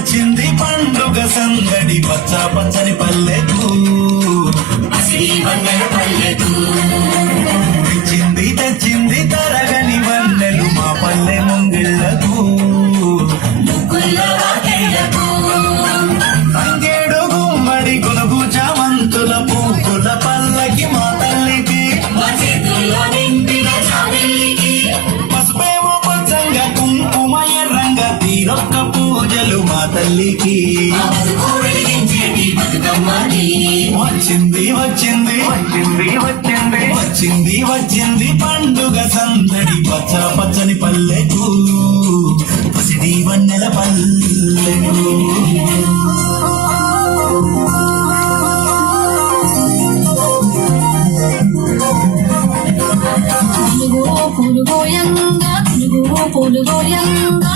వచ్చింది పండుగ సందడి పచ్చ పచ్చని పల్లెకు తెచ్చింది తరగని వన్నెలు మా పల్లె ముంగిళ్లకు తంగేడు గుమ్మడి కొనుగు చామంతుల పూకుల పల్లకి మా తల్లికి పసుపేమో పచ్చంగా కుంకుమ ఎర్రంగా తీరొక్క పూజలు మా తల్లికి వచ్చింది పండుగ సందడి పచ్చ పచ్చని పల్లెకు పసిడి వన్నెల పల్లెకు పూలు గోయంగా